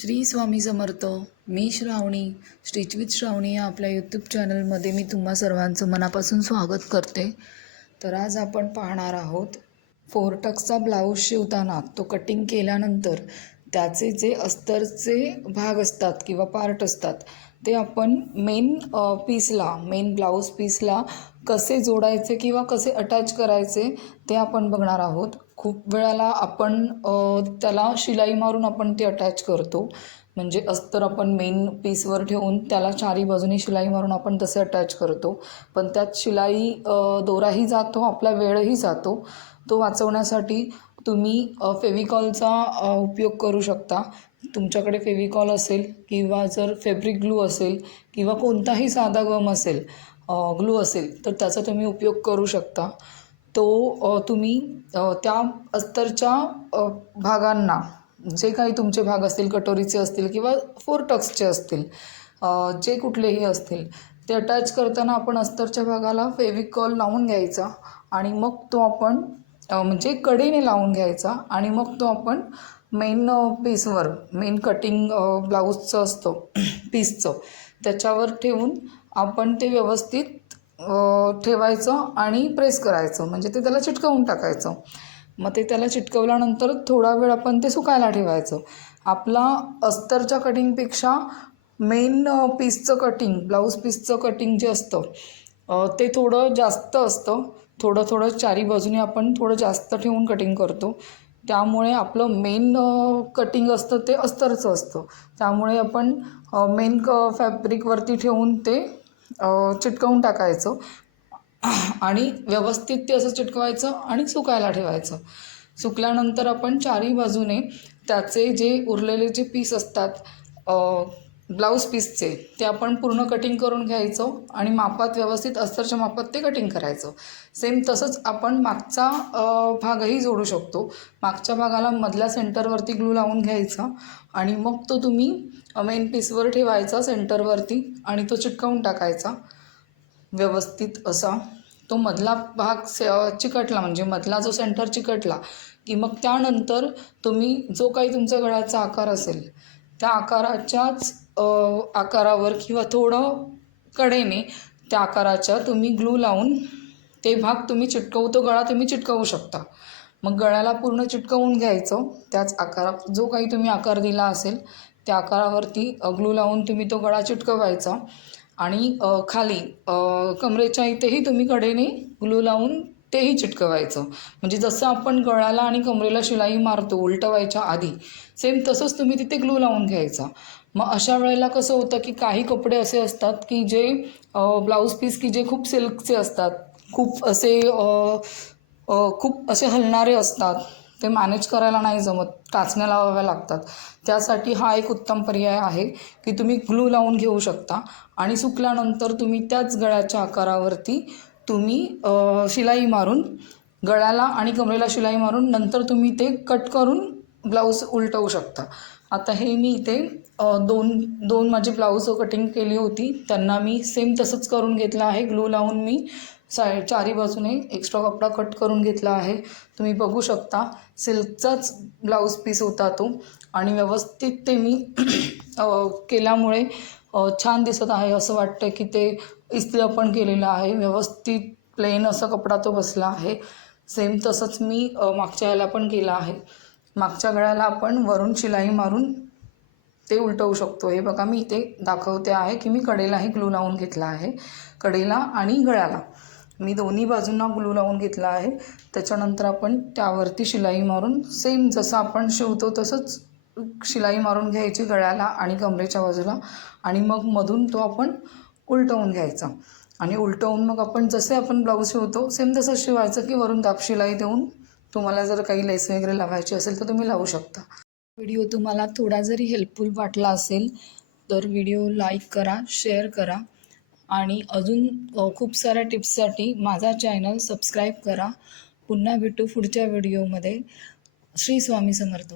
श्री स्वामी समर्थ. मी Shravani, stitch with Shravani या आपल्या यूट्यूब चॅनलमध्ये मी तुम्हा सर्वांचं मनापासून स्वागत करते. तर आज आपण पाहणार आहोत फोरटक्सचा ब्लाऊज शिवताना तो कटिंग केल्यानंतर त्याचे जे अस्तरचे भाग असतात किंवा पार्ट असतात ते आपण मेन ब्लाऊज पीसला कसे जोडायचे किंवा कसे अटॅच करायचे ते आपण बघणार आहोत. खूप वेळाला आपण त्याला शिलाई मारून आपण ते अटॅच करतो, म्हणजे अस्तर आपण मेन पीसवर ठेवून त्याला चारी बाजूनी शिलाई मारून आपण तसे अटॅच करतो, पण त्यात शिलाई दोराही जातो, आपला वेळही जातो. तो वाचवण्यासाठी तुम्ही फेविकॉलचा उपयोग करू शकता. तुमच्याकडे फेविकॉल असेल किंवा जर फॅब्रिक ग्लू असेल किंवा कोणताही साधा गम असेल, ग्लू असेल, तर त्याचा तुम्ही उपयोग करू शकता. तो तुम्ही त्या अस्तरच्या भागांना, जे काही तुमचे भाग असतील, कटोरीचे असतील किंवा फोरटक्सचे असतील, जे कुठलेही असतील, ते अटॅच करताना आपण अस्तरच्या भागाला फेविकॉल लावून घ्यायचा आणि मग तो आपण म्हणजे कडेने लावून घ्यायचा आणि मग तो आपण मेन पीसवर, मेन कटिंग ब्लाऊजचं असतं पीसचं, त्याच्यावर ठेवून आपण ते व्यवस्थित ठेवायचं आणि प्रेस करायचं, म्हणजे ते त्याला चिटकवून टाकायचं. मग ते त्याला चिटकवल्यानंतर थोडा वेळ आपण ते सुकायला ठेवायचं. आपला अस्तरच्या कटिंगपेक्षा मेन पीसचं कटिंग, ब्लाऊज पीसचं कटिंग जे असतं ते थोडं जास्त असतं. थोडं चारी बाजूने आपण थोडं जास्त ठेवून कटिंग करतो, त्यामुळे आपलं मेन कटिंग असतं ते अस्तरचं असतं. त्यामुळे आपण मेन फॅब्रिकवरती ठेवून ते चिटकवून टाकायचं आणि व्यवस्थित ते असं चिटकवायचं आणि सुकायला ठेवायचं. सुकल्यानंतर आपण चारी बाजूने त्याचे जे उरलेले जे पीस असतात ब्लाऊज पीसचे, ते आपण पूर्ण कटिंग करून घ्यायचं आणि मापात, व्यवस्थित अस्तरच्या मापात ते कटिंग करायचं. सेम तसंच आपण मागचा भागही जोडू शकतो. मागच्या भागाला मधल्या सेंटरवरती ग्लू लावून घ्यायचा आणि मग तो तुम्ही मेन पीसवर ठेवायचा सेंटरवरती आणि तो चिटकवून टाकायचा व्यवस्थित असा. तो मधला भाग चिकटला, म्हणजे मधला जो सेंटर चिकटला की मग त्यानंतर तुम्ही जो काही तुमचा गळ्याचा आकार असेल त्या आकाराच्याच आकारावर किंवा थोडं कडेने त्या आकाराच्या तुम्ही ग्लू लावून ते भाग तुम्ही तो गळा तुम्ही चिटकवू शकता. मग गळ्याला पूर्ण चिटकवून घ्यायचं, त्याच आकारात जो काही तुम्ही आकार दिला असेल त्या आकारावरती ग्लू लावून तुम्ही तो गळा चिटकवायचा आणि खाली कमरेच्या इथेही तुम्ही कडेने ग्लू लावून तेही चिटकवायचं. म्हणजे जसं आपण गळ्याला आणि कमरेला शिलाई मारतो उलटवायच्या आधी, सेम तसंच तुम्ही तिथे ग्लू लावून घ्यायचा. मग अशा वेळेला कसं होतं की काही कपडे असे असतात की जे ब्लाऊज पीस की जे खूप सिल्कचे असतात, खूप असे हलणारे असतात, ते मॅनेज करायला नाही जमत, टाचण्या लावाव्या लागतात. त्यासाठी हा एक उत्तम पर्याय आहे की तुम्ही ग्लू लावून घेऊ शकता आणि सुकल्यानंतर तुम्ही त्याच गळ्याच्या आकारावरती तुम्ही शिलाई मारून, गळ्याला आणि कमरेला शिलाई मारून नंतर तुम्ही ते कट करून ब्लाऊज उलटवू शकता. आता हे मी इथे दोन माझे ब्लाऊज कटिंग केली होती, त्यांना मी सेम तसंच करून घेतलं आहे. ग्लू लावून मी चारी बाजूने एक्स्ट्रा कपडा कट करून घेतला आहे. तुम्ही बघू शकता सिल्कचाच ब्लाऊज पीस होता तो आणि व्यवस्थित ते मी केल्यामुळे छान दिसत आहे. असं वाटतं की ते इस्त्री आपण केलेलं आहे. व्यवस्थित प्लेन असा कपडा तो बसला आहे. सेम तसंच मी मागच्या ह्याला पण केलं आहे. मागच्या गळ्याला आपण वरून शिलाई मारून ते उलटवू शकतो. हे बघा, मी इथे दाखवते आहे की मी कडेलाही ग्लू लावून घेतला आहे. कडेला आणि गळ्याला मी दोन्ही बाजूंना ग्लू लावून घेतला आहे. त्याच्यानंतर आपण त्यावरती शिलाई मारून सेम जसं आपण शिवतो तसंच शिलाई मारून घ्यायची गळ्याला आणि कमरेच्या बाजूला आणि मग मधून तो आपण उलटवून घ्यायचा आणि उलटवून मग आपण जसे आपण ब्लाऊज शिवतो सेम तसंच शिवायचं की वरून दाब शिलाई देऊन. तुम्हाला जर काही लेस वगैरे लावायची असेल तर तुम्ही लावू शकता. व्हिडिओ तुम्हाला थोडा जरी हेल्पफुल वाटला असेल तर व्हिडिओ लाईक करा, शेअर करा आणि अजून खूप साऱ्या टिप्ससाठी माझा चॅनल सबस्क्राईब करा. पुन्हा भेटू पुढच्या व्हिडिओमध्ये. श्री स्वामी समर्थ.